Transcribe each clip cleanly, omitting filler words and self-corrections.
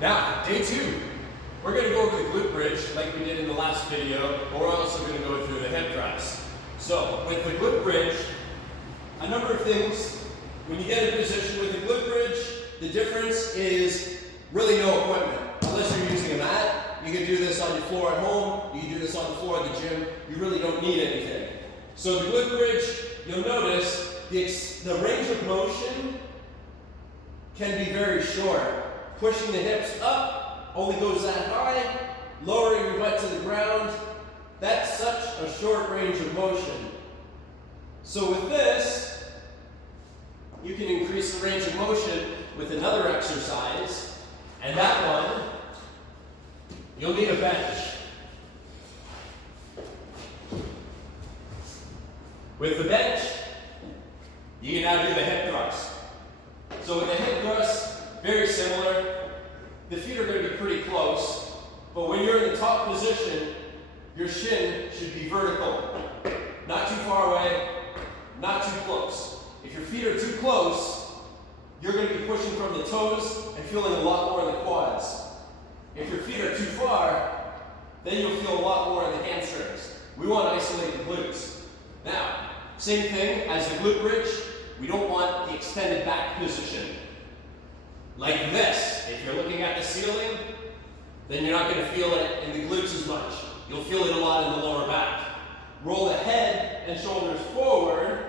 Now, day 2. We're going to go over the glute bridge like we did in the last video, but we're also going to go through the hip thrust. So, with the glute bridge, a number of things. When you get in position with the glute bridge, the difference is really no equipment. Unless you're using a mat, you can do this on your floor at home, you can do this on the floor at the gym, you really don't need anything. So the glute bridge, you'll notice the range of motion can be very short. Pushing the hips up only goes that high, lowering your butt to the ground, that's such a short range of motion. So with this, you can increase the range of motion with another exercise, and that one, you'll need a bench. With the bench, you can now do the hip thrust. So with the hip thrust, very similar. The feet are going to be pretty close, but when you're in the top position, your shin should be vertical. Not too far away, not too close. If your feet are too close, you're going to be pushing from the toes and feeling a lot more in the quads. If your feet are too far, then you'll feel a lot more in the hamstrings. We want to isolate the glutes. Now, same thing as the glute bridge, we don't want the extended back position. Like this. If you're looking at the ceiling, then you're not going to feel it in the glutes as much. You'll feel it a lot in the lower back. Roll the head and shoulders forward,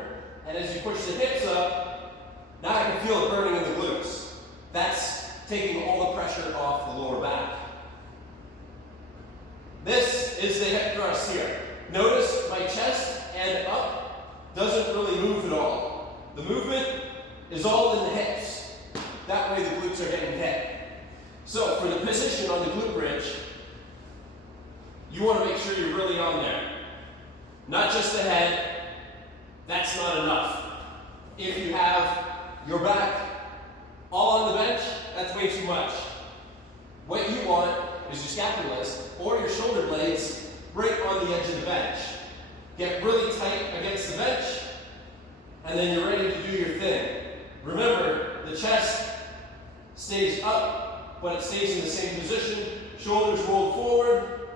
and as you push the hips up, now I can feel it burning in the glutes. That's taking all the pressure off the lower back. This is the hip thrust here. Notice my chest and up doesn't really move at all. The movement is all in the hips. That way the glutes are getting hit. So for the position on the glute bridge, you want to make sure you're really on there. Not just the head, that's not enough. If you have your back all on the bench, that's way too much. What you want is your scapulas or your shoulder blades right on the edge of the bench. Get really tight against the bench, and then you're ready to do your thing. Remember, the chest stays up, but it stays in the same position. Shoulders rolled forward,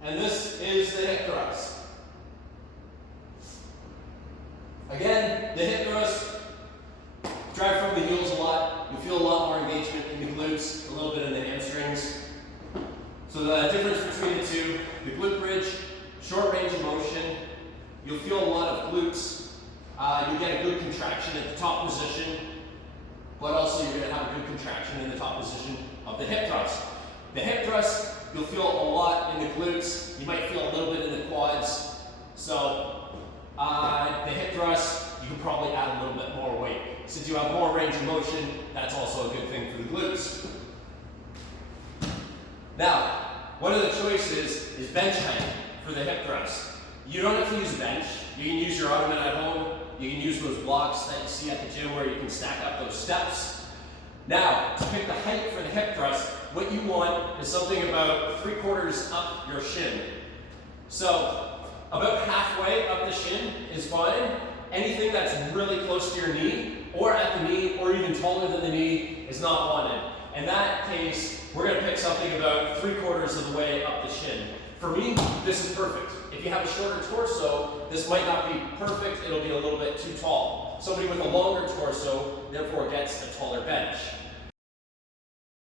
and this is the hip thrust. Again, the hip thrust, drive from the heels a lot. You feel a lot more engagement in the glutes, a little bit in the hamstrings. So the difference between the two, the glute bridge, short range of motion. You'll feel a lot of glutes. You get a good contraction at the top position, but also you're going to have a good contraction in the top position of the hip thrust. The hip thrust, you'll feel a lot in the glutes. You might feel a little bit in the quads. So the hip thrust, you can probably add a little bit more weight. Since you have more range of motion, that's also a good thing for the glutes. Now, one of the choices is bench height for the hip thrust. You don't have to use a bench. You can use your ottoman at home. You can use those blocks that you see at the gym where you can stack up those steps. Now, to pick the height for the hip thrust, what you want is something about 3/4 up your shin. So, about halfway up the shin is fine. Anything that's really close to your knee, or at the knee, or even taller than the knee is not wanted. In that case, we're going to pick something about 3/4 of the way up the shin. For me, this is perfect. If you have a shorter torso, this might not be perfect. It'll be a little bit too tall. Somebody with a longer torso, therefore, gets a taller bench.